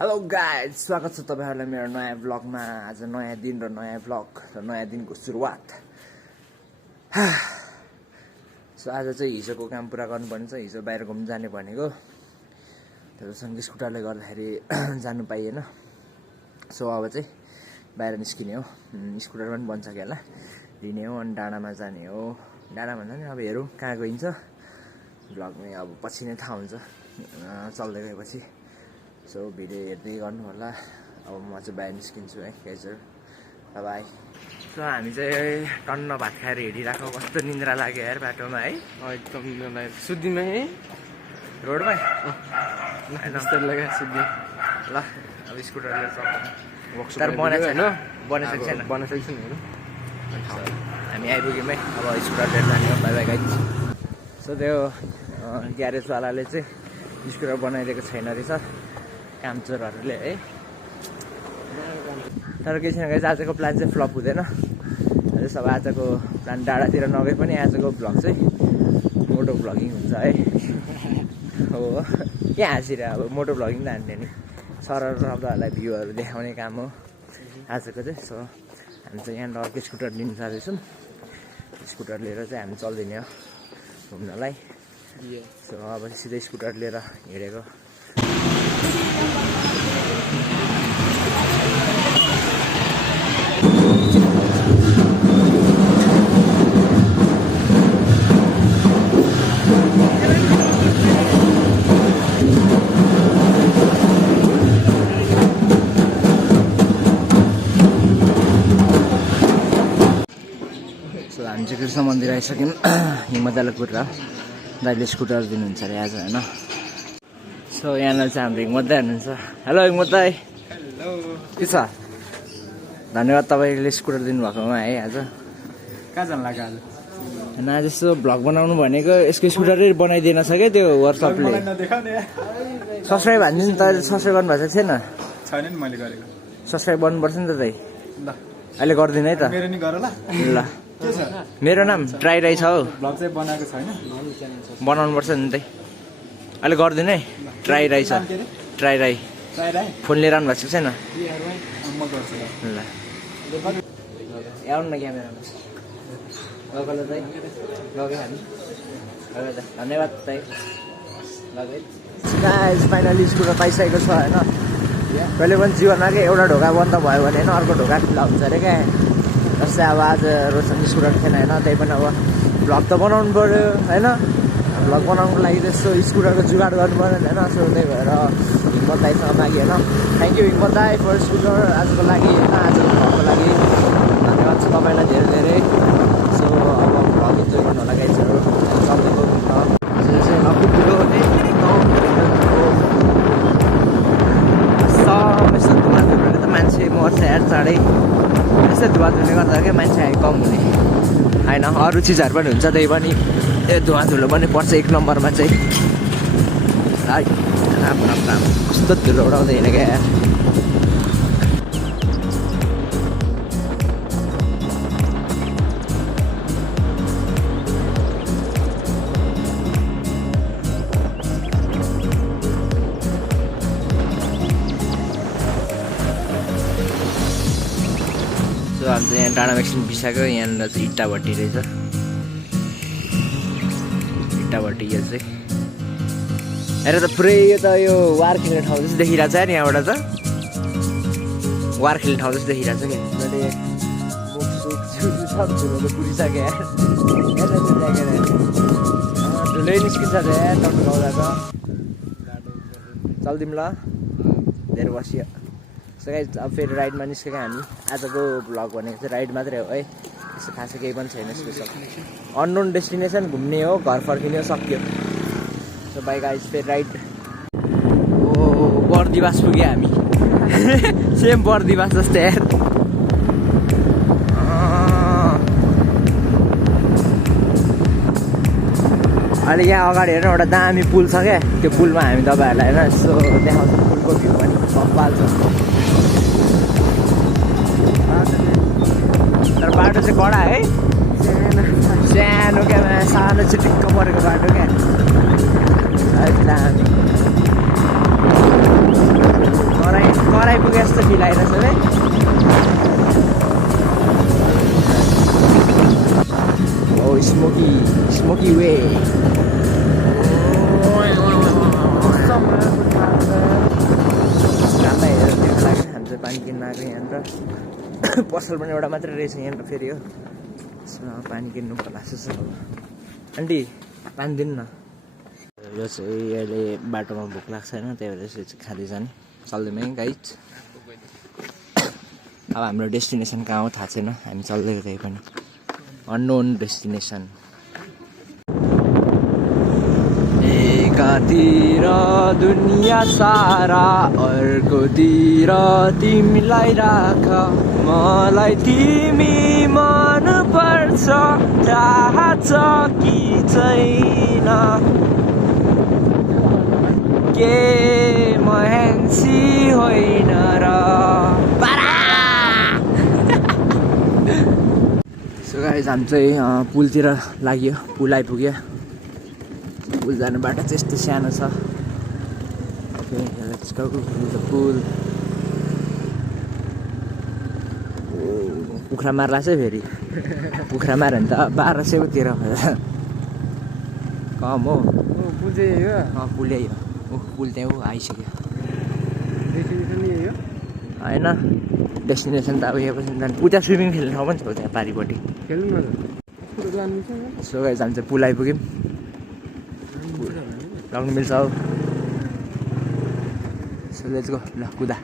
Hello guys, स्वागत छ तपाईहरुलाई मेरो नयाँ भ्लगमा। आज नयाँ दिन र नयाँ भ्लग र नयाँ दिनको सुरुवात। सो आज चाहिँ हिजोको काम पुरा गर्नुपर्ने छ। हिजो बाहिर घुम्न जाने भनेको, तर सँग स्कुटरले गर्दाखेरि जानु पाइएन। सो अब चाहिँ बाहिर निस्किने हो। स्कुटर पनि बन्छ कि होला, लिने हो अनि डाँडामा जाने हो। डाँडा भन्दा नि अब हेरौँ कहाँ गइन्छ। भ्लगमै अब पछि नै थाहा हुन्छ चल्दै गएपछि। सो भिडियो हेर्दै गर्नु होला। अब म चाहिँ बाहिर निस्किन्छु है गाइजहरु, बाइ बाइ। सो हामी चाहिँ टन्न भात खाएर हिँडिरहेको। कस्तो निन्द्रा लाग्यो यार बाटोमा है। एकदम निन्द्रा लाग्यो। सुत्दिमै है रोडमै जस्तो लाग्यो सुत्दिम। ल अब स्कुटर लिएर तर बनाएको छैन, बनाइसकेको छैन, बनाइसकेको छैन हेर्नु। हामी आइपुग्यौँ है। अब स्कुटर लिएर जाने हो। Bye bye guys. सो त्यो ग्यारेजवालाले चाहिँ स्कुटर बनाइदिएको छैन रहेछ कामचोरहरूले है। तर केही छैन गाइज, आजको प्लान चाहिँ फ्लप हुँदैन। सब आजको प्लान डाँडातिर नगए पनि आजको भ्लग चाहिँ मोटो भ्लगिङ हुन्छ है। हो के हाँसिरह, अब मोटो भ्लगिङ त हान्ने नि सरल शब्दहरूलाई भ्यूहरू देखाउने काम हो आजको चाहिँ। सो हामी चाहिँ यहाँ अर्को स्कुटर लिनु जाँदैछौँ। स्कुटर लिएर चाहिँ हामी चल्दिने हो घुम्नलाई। सो अब सिधै स्कुटर लिएर हिँडेको। सो हामी चाहिँ कृष्ण मन्दिर आइसक्यौँ। हिमदाले कुरा दाइले स्कुटर दिनुहुन्छ अरे आज होइन। सो यहाँनिर चाहिँ हाम्रो हिम्मत दाइ हुनुहुन्छ। हेलो हिम्मत दाइ। हेलो, के छ? धन्यवाद तपाईँले स्कुटर दिनुभएकोमा है। आज कहाँ जानु लाग्यो आज? होइन आज यसो भ्लग बनाउनु भनेको यसको स्कुटरै बनाइदिएन छ क्या त्यो वर्कसपले। सब्सक्राइब हानिदिनु त। सब्सक्राइब गर्नुभएको छैन? छैन नि मैले गरेको। सब्सक्राइब गर्नुपर्छ नि त दाइ। ल अहिले गरिदिनु है त। मेरो नि गर ल। ल के छ? मेरो नाम ट्राई राई छ हौ। भ्लग चाहिँ बनाएको छैन। बनाउनु पर्छ नि त। अहिले गरिदिनु है। ट्राई राई छ, try Rai. Try Rai phone लिएर आउनु भएको छैन? म गर्छु ल। ल आउनु न क्यामेरामा। लगेर दाइ लग्यो हामी। लग्यो त धन्यवाद दाइ। लगे गाइस फाइनली स्कुटर पाइसकेको छ होइन। कहिले पनि जीवनमा के एउटा ढोका बन्द भयो भने होइन अर्को ढोका खुल्ला हुन्छ अरे क्या। जस्तै अब आज रोशन स्कुटर थिएन होइन, त्यही पनि अब भ्लग त बनाउनु पऱ्यो होइन। भ्लग बनाउनुको लागि त्यस्तो स्कुटरको जुगाड गर्नु पऱ्यो नि होइन। सो त्यही भएर हिम्मत दाइसँग मागेँ होइन। थ्याङ्क यू हिम्मत दाइ फर स्कुटर आजको लागि होइन, आजको भ्लगको लागि धन्यवाद छ तपाईँलाई धेरै धेरै। सो अब भ्लग इन्जोय गर्नु होला गाइजहरू। चल्दैको घुम्न चाहिँ नकुद्रो यस्तो धुवा धुलोले त मान्छे मर्छ यार चाँडै। यस्तै धुवा धुले गर्दा क्या मान्छे कम हुने होइन। अरू चिजहरू पनि हुन्छ, त्यही पनि त्यो धुवा धुलो पनि पर्छ एक नम्बरमा चाहिँ। राम राम राम कस्तो धुलो उडाउँदै हिँडेको यार। हामी चाहिँ यहाँ डाँडा एकछिन बिसाएको। यहाँनिर चाहिँ इट्टा भट्टी रहेछ। इट्टा भट्टी यो चाहिँ हेर त पुरै यो त यो वार खेल्ने ठाउँ जस्तो देखिरहेको छ नि। यहाँबाट त वार खेल्ने ठाउँ जस्तो देखिरहेको छ क्या। पुरिसक्यो यार। धुलै निस्किन्छ त यार टन्नु गाउँदा त। चल्दिउँ ल, धेरै बसियो। सो गाइस अब फेरि राइडमा निस्केको हामी। आजको भ्लग भनेको चाहिँ राइड मात्रै हो है, त्यस्तो खासै केही पनि छैन स्पेसल। अननोन डेस्टिनेसन घुम्ने हो, घर फर्किने हो, सक्यो। सो बाइ गाइस फेरि राइड। ओ बर्दिवास पुग्यो हामी। सेम बर्दिवास जस्तै यार। अहिले यहाँ अगाडि हेर्नु एउटा दामी पुल छ क्या। त्यो पुलमा हामी तपाईँहरूलाई होइन यसो देखाउँछ पुलको भ्यू पनि कपाल छ। तर बाटो चाहिँ कडा है। सानो क्या सानो चिटिक्क परेको बाटो क्या। दामी पुगे जस्तो फिल आइरहेछ है ओ स्मोकी वे राम्रै हेरेर देख्न लाग्यो हामी चाहिँ पानी किन्न आएको यहाँनिर पसल पनि एउटा मात्रै रहेछ यहाँनिर फेरि हो पानी किन्नु पर्ला जस्तो आन्टी पानी दिनु न यो चाहिँ अहिले बाटोमा भोक लाग्छ होइन त्यही भएर चाहिँ खाँदै जाने चल्दैमै गाइड अब हाम्रो डेस्टिनेसन कहाँ हो थाहा छैन हामी चल्दै त्यही पनि अननोन डेस्टिनेसन एकातिर दुनियाँ सारा अर्कोतिर तिमीलाई राख मलाई तिमी मन पर्छ चाहन्छ कि छैन के महेन्सी होइन र सो गाइस हामी चाहिँ पुलतिर लाग्यो पुल आइपुग्यो पुल जाने बाटो चाहिँ यस्तो सानो छ okay let's go to the पुल कुखुरा मार्ला चाहिँ फेरि कुखुरा मार्यो भने त 1200 को तिर कम हो पुल चाहिँ यही हो पुल यही हो पुल त्यहाँ हो आइसक्यो डेस्टिनेसन यही हो होइन डेस्टिनेसन त अब यहाँ पछि जानु उता स्विमिङ खेल्ने ठाउँ पनि छ त्यहाँ पारिपट्टि खेल्नु न सो गाइस हामी चाहिँ पुल आइपुग्यौँ लाग्नु मिल्छ हौ सो लेट्स गो ल कुदा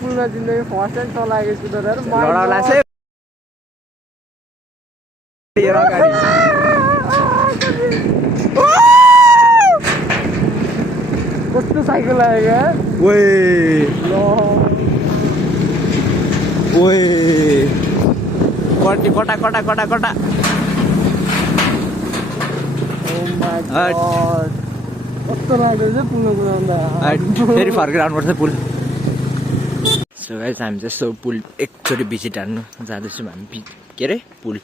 पुलमा जिन्दगी फर्स्ट टाइम चलाएको कुदाएर कस्तो साइकल आएको कटा कटा कटा कटा कस्तो लाग्दैछ पुलमा कुदाउँदा फेरि फर्केर आउनुपर्छ पुल सो गाइस हामी चाहिँ यस्तो पुल एकचोटि भिजिट हान्नु जाँदैछौँ हामी के अरे पुल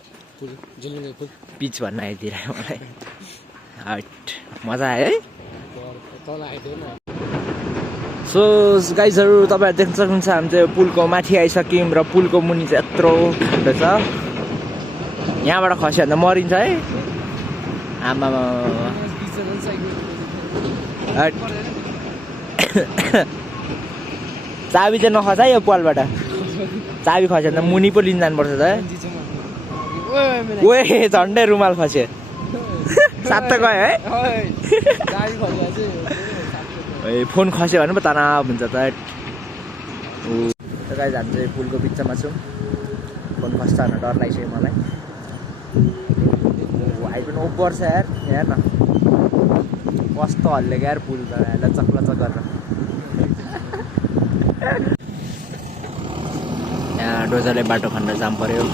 पिच भन्न आइदिएर मलाई हट मजा आयो है सो गाइजहरू तपाईँहरू देख्न सक्नुहुन्छ हामी चाहिँ पुलको माथि आइसक्यौँ र पुलको मुनि चाहिँ यत्रो रहेछ यहाँबाट खस्यो भने त मरिन्छ है आमा चाबी चाहिँ नखस है यो पालबाट चाबी खस्यो भने त मुनि पो लिन जानुपर्छ त है ओए झन्डै रुमाल खस्यो सात त गयो है फोन खस्यो भने पो तनाव हुन्छ त गाइस हामी चाहिँ पुलको बिचमा छौँ फोन खस्छ भनेर डर लागिसक्यो मलाई भाइ पनि ओभर छ यार हेर न कस्तो हल्ले यार पुल त लचक लचक गरेर यहाँ डोजरले बाटो खन्दा जाम पर्यो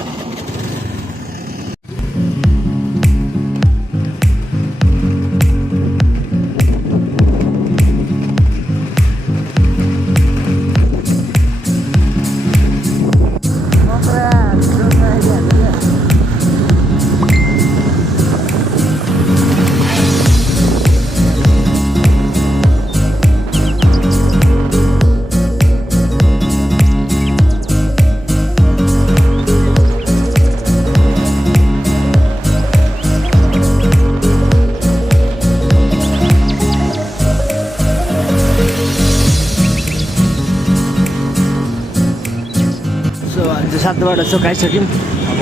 सातबाट सकाइसक्यौँ अब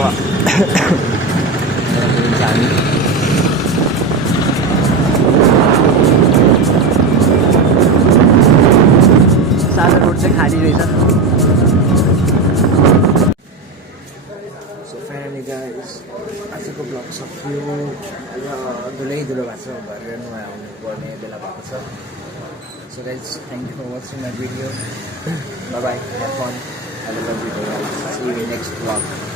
हामी सादा रोड चाहिँ खाली रहेछ सो फाइनली गाइस आजको ब्लग सकियो र धुलै धुलो भएको छ घरेर नुहाइ आउनु पर्ने बेला भएको छ so guys thank you for watching my video bye bye have fun Have a lovely day, guys. See you in the next vlog.